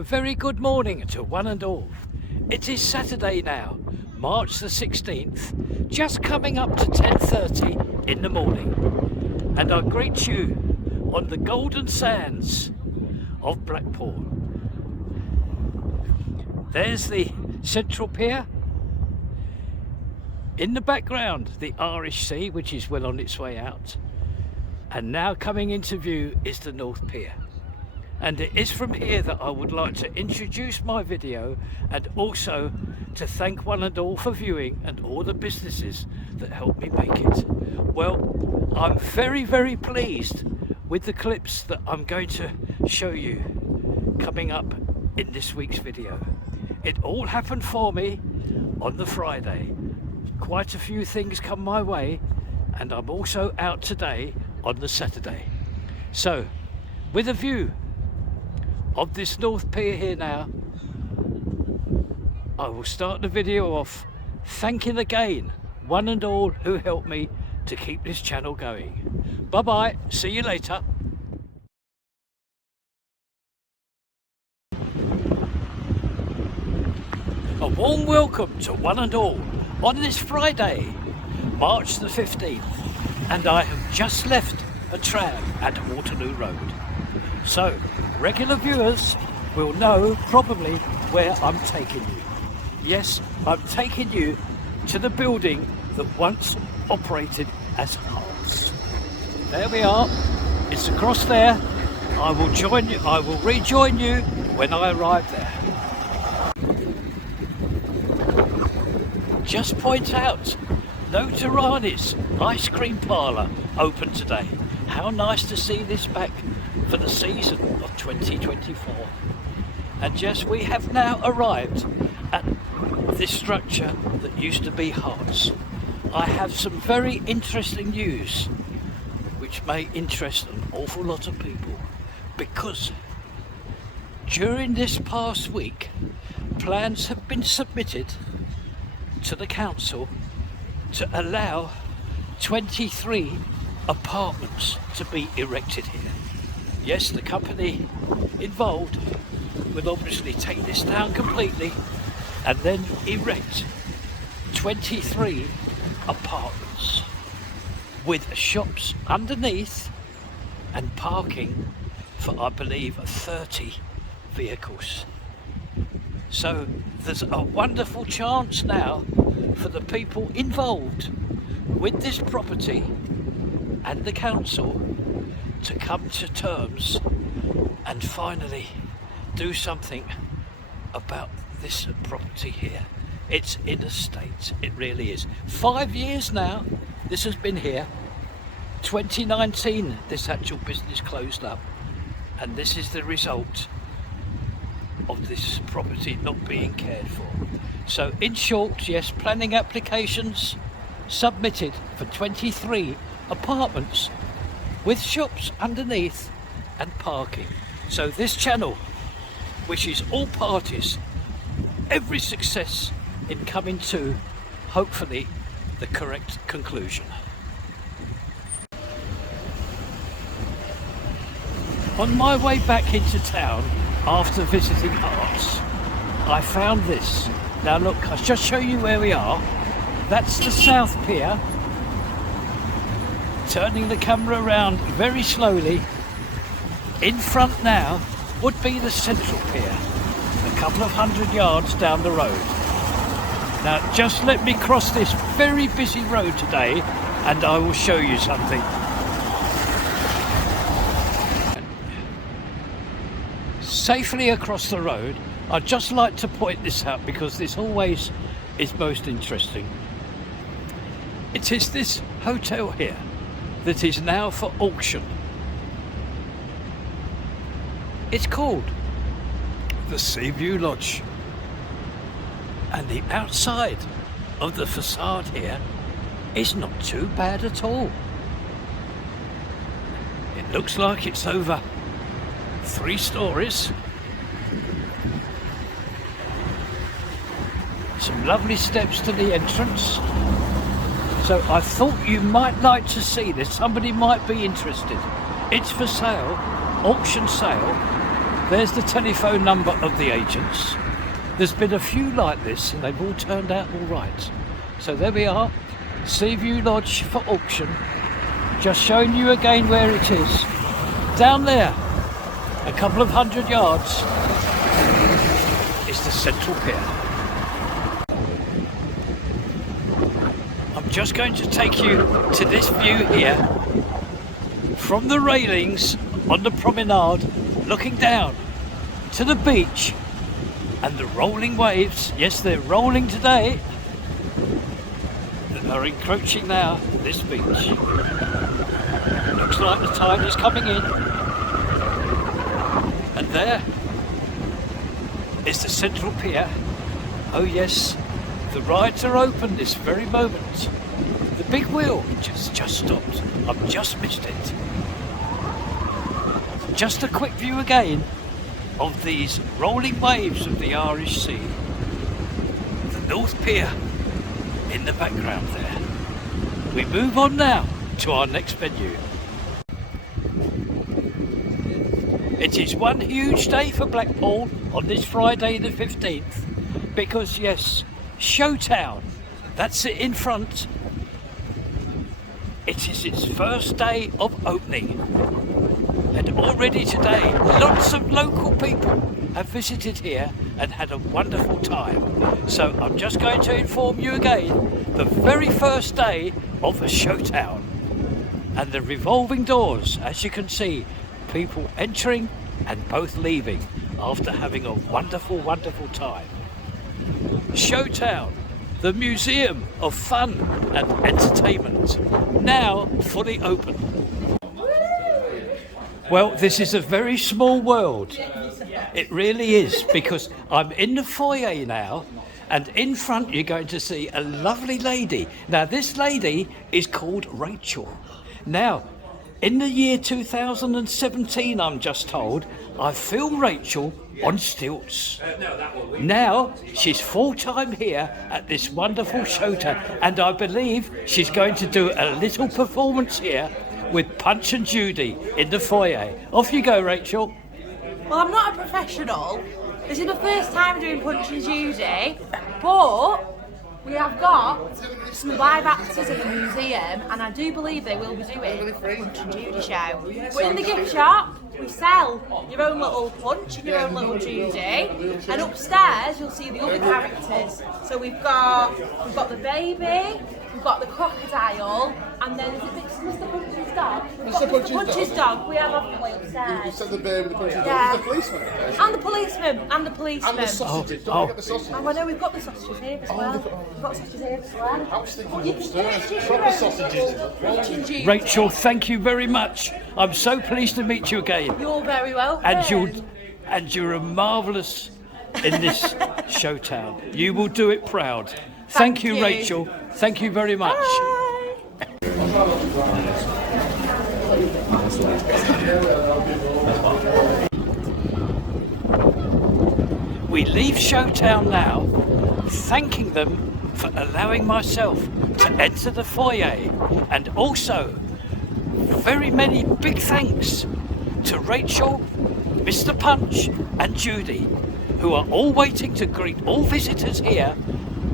A very good morning to one and all. It is Saturday now, March the 16th, just coming up to 10:30 in the morning. And I greet you on the golden sands of Blackpool. There's the Central Pier. In the background, the Irish Sea, which is well on its way out. And now coming into view is the North Pier. And it is from here that I would like to introduce my video and also to thank one and all for viewing and all the businesses that helped me make it. Well, I'm very, very pleased with the clips that I'm going to show you coming up in this week's video. It all happened for me on the Friday. Quite a few things come my way, and I'm also out today on the Saturday. So, with a view of this North Pier here now, I will start the video off thanking again one and all who helped me to keep this channel going. Bye bye, see you later. A warm welcome to one and all on this Friday, March the 15th, and I have just left a tram at Waterloo Road. So, regular viewers will know probably where I'm taking you. Yes, I'm taking you to the building that once operated as Hearts. There we are, it's across there. I will rejoin you when I arrive there. Just point out, Notarani's ice cream parlour open today. How nice to see this back for the season of 2024. And yes, we have now arrived at this structure that used to be Hearts. I have some very interesting news which may interest an awful lot of people, because during this past week plans have been submitted to the council to allow 23 apartments to be erected here. Yes, the company involved will obviously take this down completely and then erect 23 apartments with shops underneath and parking for, I believe, 30 vehicles. So there's a wonderful chance now for the people involved with this property and the council to come to terms and finally do something about this property here. It's in a state, it really is. 5 years now this has been here. 2019 this actual business closed up, and this is the result of this property not being cared for. So in short, yes, planning applications submitted for 23 apartments with shops underneath and parking. So this channel wishes all parties every success in coming to, hopefully, the correct conclusion. On my way back into town after visiting Hearts, I found this. Now look, I'll just show you where we are. That's the South Pier. Turning the camera around very slowly. In front now would be the Central Pier, a couple of 100 yards down the road. Now just let me cross this very busy road today and I will show you something. Safely across the road, I'd just like to point this out because this always is most interesting. It is this hotel here that is now for auction. It's called the Seaview Lodge, and the outside of the facade here is not too bad at all. It looks like it's over 3 stories. Some lovely steps to the entrance. So I thought you might like to see this. Somebody might be interested. It's for sale, auction sale, There's the telephone number of the agents. There's been a few like this and they've all turned out all right. So there we are, Seaview Lodge for auction. Just showing you again where it is. Down there, a couple of 100 yards, is the Central Pier. I'm just going to take you to this view here from the railings on the promenade, looking down to the beach and the rolling waves. Yes, they're rolling today. They are encroaching now this beach. Looks like the tide is coming in. And there is the Central Pier. Oh yes, the rides are open this very moment. The big wheel just stopped. I've just missed it. Just a quick view again of these rolling waves of the Irish Sea. The North Pier in the background there. We move on now to our next venue. It is one huge day for Blackpool on this Friday the 15th because yes, ShowTown, that's it in front. It is its first day of opening. And already today, lots of local people have visited here and had a wonderful time. So I'm just going to inform you again, the very first day of the ShowTown. And the revolving doors, as you can see, people entering and both leaving after having a wonderful, wonderful time. ShowTown, the museum of fun and entertainment, now fully open. Well, this is a very small world. It really is, because I'm in the foyer now, and in front you're going to see a lovely lady. Now, this lady is called Rachel. Now, in the year 2017, I'm just told, I filmed Rachel on stilts. Now, she's full-time here at this wonderful ShowTown, and I believe she's going to do a little performance here with Punch and Judy in the foyer. Off you go, Rachel. Well, I'm not a professional. This is my first time doing Punch and Judy, but we have got some live actors at the museum, and I do believe they will be doing a Punch and Judy show. But in the gift shop, we sell your own little Punch and your own little Judy, and upstairs you'll see the other characters. So we've got the baby, we've got the crocodile, and then is it Mr. Punch's dog? Mr. Punch's dog. We have a boy upstairs. You said the baby, the Punch's Yeah. dog, the policeman. And the policeman, and the policeman. And the sausages. Don't forget the sausages. Oh, I know, we've got the sausages here as well. We've got sausages here as well. I was thinking You can upstairs. purchase Proper your own sausages. little Punch and Judy. Rachel, thank you very much. I'm so pleased to meet you again. You're very welcome. And you're a marvellous in this ShowTown. You will do it proud. Thank you, Rachel. Thank you very much. We leave ShowTown now, thanking them for allowing myself to enter the foyer, and also very many big thanks to Rachel, Mr. Punch and Judy, who are all waiting to greet all visitors here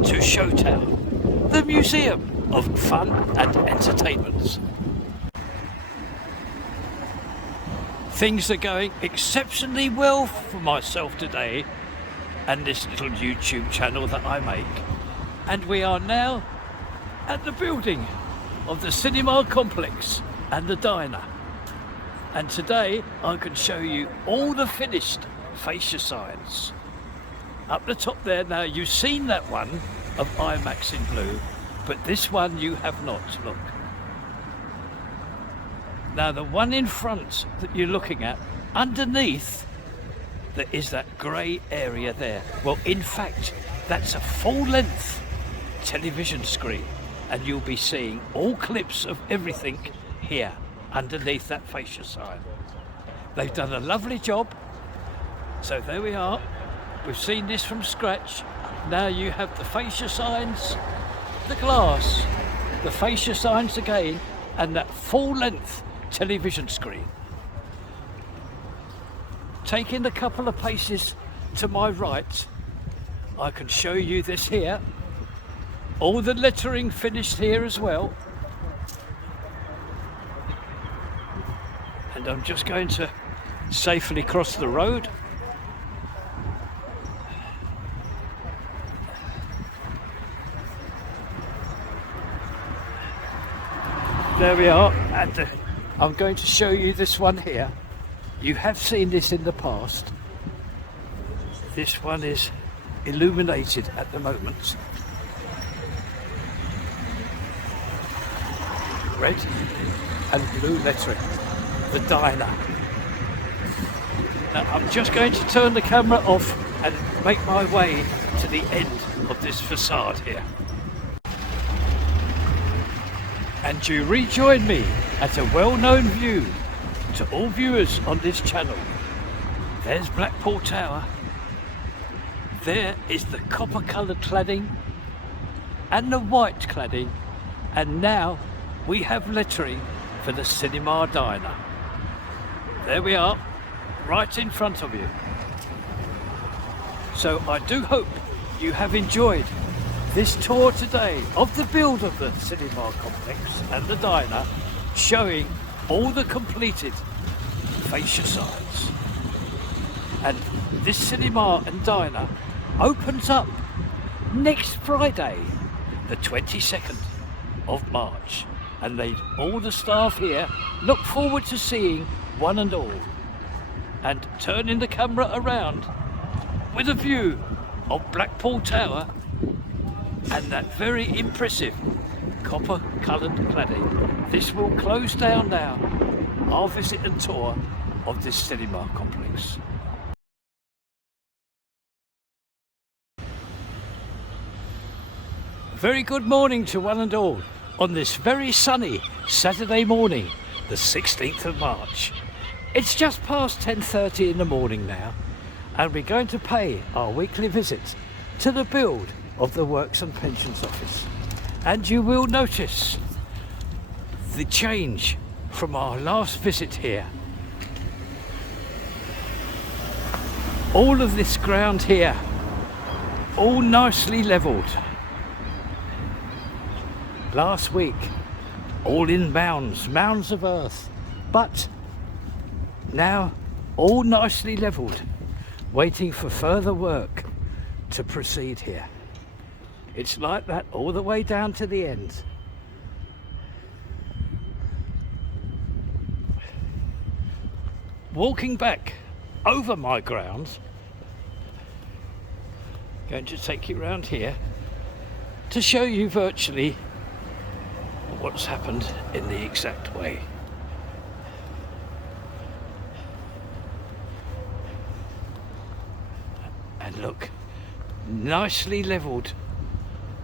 to ShowTown, the museum of fun and entertainment. Things are going exceptionally well for myself today and this little YouTube channel that I make. And we are now at the building of the cinema complex and the diner. And today I can show you all the finished fascia signs. Up the top there, now you've seen that one of IMAX in blue, but this one you have not, look. Now the one in front that you're looking at, underneath, there is that grey area there. Well, in fact, that's a full-length television screen, and you'll be seeing all clips of everything here, underneath that fascia sign. They've done a lovely job. So there we are. We've seen this from scratch. Now you have the fascia signs, the glass, the fascia signs again, and that full-length television screen. taking a couple of paces to my right, I can show you this here. All the lettering finished here as well. And I'm just going to safely cross the road. There we are, and I'm going to show you this one here. You have seen this in the past. This one is illuminated at the moment. Red and blue lettering, the diner. Now I'm just going to turn the camera off and make my way to the end of this facade here. And you rejoin me at a well-known view to all viewers on this channel. There's Blackpool Tower. There is the copper-coloured cladding and the white cladding, and now we have lettering for the cinema diner. There we are, right in front of you. So I do hope you have enjoyed this tour today of the build of the cinema complex and the diner, showing all the completed fascia sides. And this cinema and diner opens up next Friday, the 22nd of March. And all the staff here look forward to seeing one and all, and turning the camera around with a view of Blackpool Tower and that very impressive copper coloured cladding. This will close down now our visit and tour of this cinema complex. Very good morning to one and all on this very sunny Saturday morning, the 16th of March. It's just past 10:30 in the morning now, and we're going to pay our weekly visit to the build of the Works and Pensions Office. And you will notice the change from our last visit here. All of this ground here, all nicely levelled. Last week, all in mounds of earth, but now all nicely levelled, waiting for further work to proceed here. It's like that all the way down to the end. Walking back over my grounds, going to take you around here to show you virtually what's happened in the exact way. And look, nicely levelled,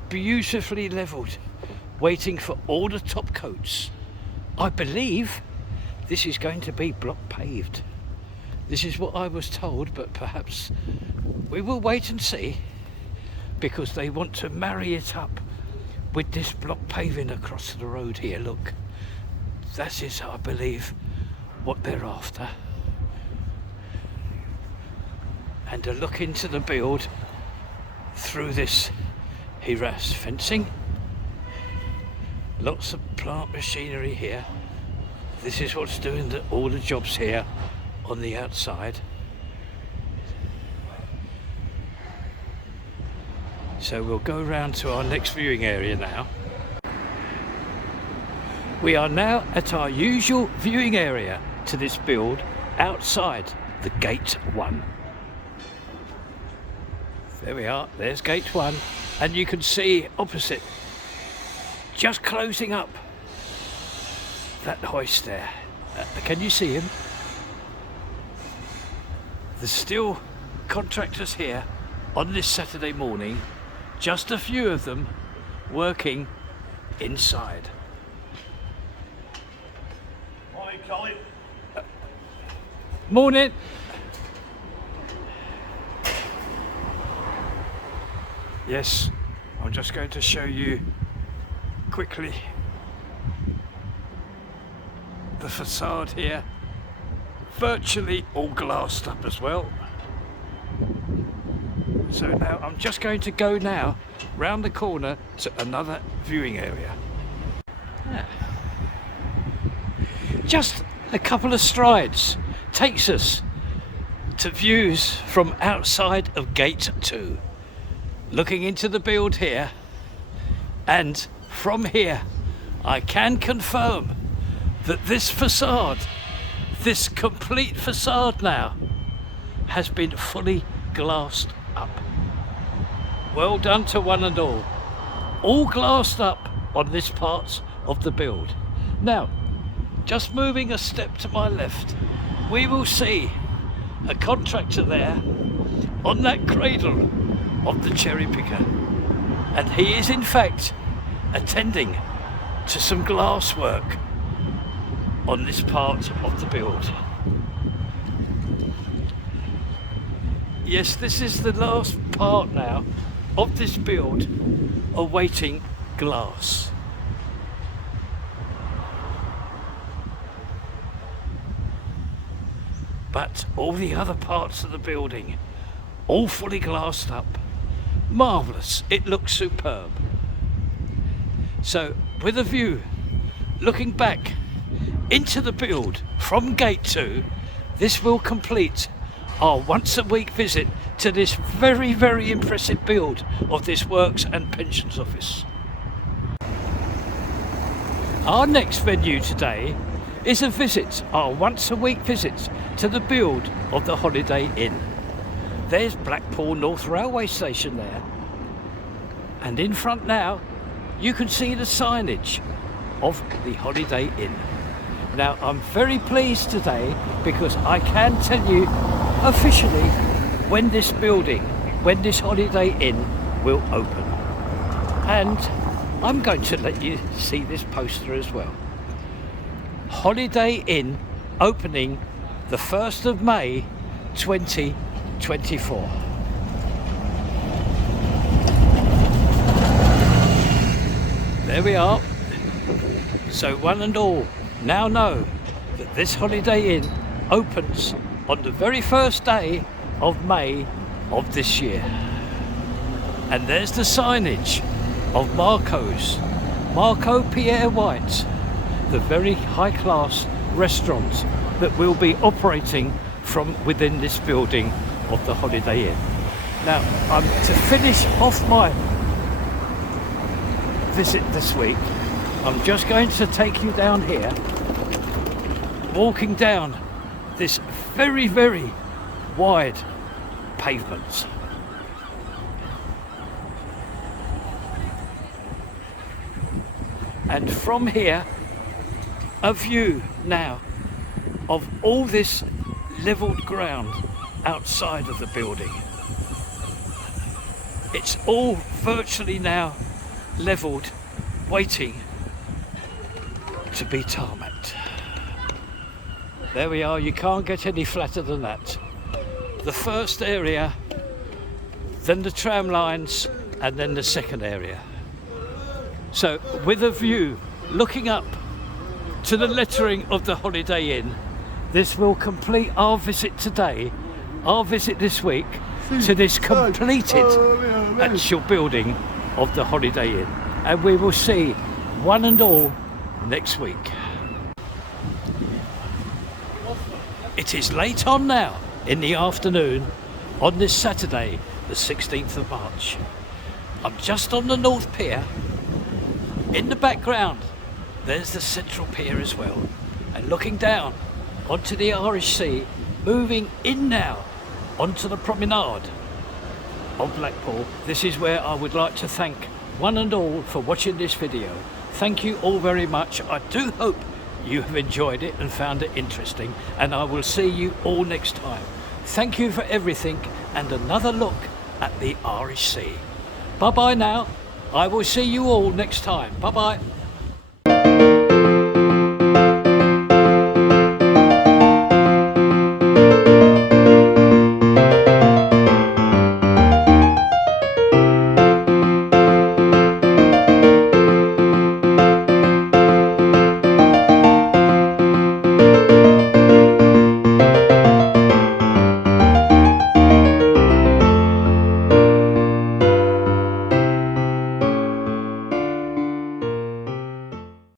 beautifully levelled, waiting for all the top coats. I believe this is going to be block paved. This is what I was told, but perhaps we will wait and see, because they want to marry it up with this block paving across the road here. Look, that is, I believe, what they're after. And a look into the build through this harass fencing. Lots of plant machinery here. This is what's doing all the jobs here on the outside. So we'll go round to our next viewing area now. We are now at our usual viewing area to this build, outside the gate 1. There we are, there's gate 1, and you can see opposite, just closing up, that hoist there. Can you see him? There's still contractors here on this Saturday morning, just a few of them working inside. Morning, Colin. Morning. Yes, I'm just going to show you quickly the facade here. virtually all glassed up as well. So now I'm just going to go now round the corner to another viewing area. Yeah. Just a couple of strides takes us to views from outside of Gate 2. Looking into the build here, and from here I can confirm that this facade, this complete facade now, has been fully glassed up. Well done to one and all glassed up on this part of the build. Now, just moving a step to my left, we will see a contractor there on that cradle of the cherry picker, and he is in fact attending to some glass work on this part of the build. Yes, this is the last part now of this build awaiting glass. But all the other parts of the building, all fully glassed up. Marvellous, it looks superb. So, with a view, looking back into the build from Gate 2, this will complete our once a week visit to this very, very impressive build of this Works and Pensions Office. Our next venue today is a visit, our once a week visit to the build of the Holiday Inn. There's Blackpool North Railway Station there, and in front now you can see the signage of the Holiday Inn. Now I'm very pleased today because I can tell you officially when this building, when this Holiday Inn will open, and I'm going to let you see this poster as well. Holiday Inn opening the 1st of May 2024. There we are. So one and all now know that this Holiday Inn opens on the very first day of May of this year. And there's the signage of Marco Pierre White, the very high-class restaurant that will be operating from within this building of the Holiday Inn. Now, to finish off my visit this week, I'm just going to take you down here, walking down this very, very wide pavement. And from here, a view now of all this levelled ground outside of the building. It's all virtually now levelled, waiting to be tarmacked. There we are, you can't get any flatter than that. The first area, then the tram lines, and then the second area. So with a view looking up to the lettering of the Holiday Inn, this will complete our visit today, our visit this week to this completed actual building of the Holiday Inn, and we will see one and all next week. It is late on now in the afternoon on this Saturday the 16th of March. I'm just on the North Pier. In the background there's the Central Pier as well, and looking down onto the Irish Sea, moving in now onto the promenade of Blackpool. This is where I would like to thank one and all for watching this video. Thank you all very much. I do hope you have enjoyed it and found it interesting, and I will see you all next time. Thank you for everything, and another look at the Irish Sea. Bye bye now. I will see you all next time. Bye bye.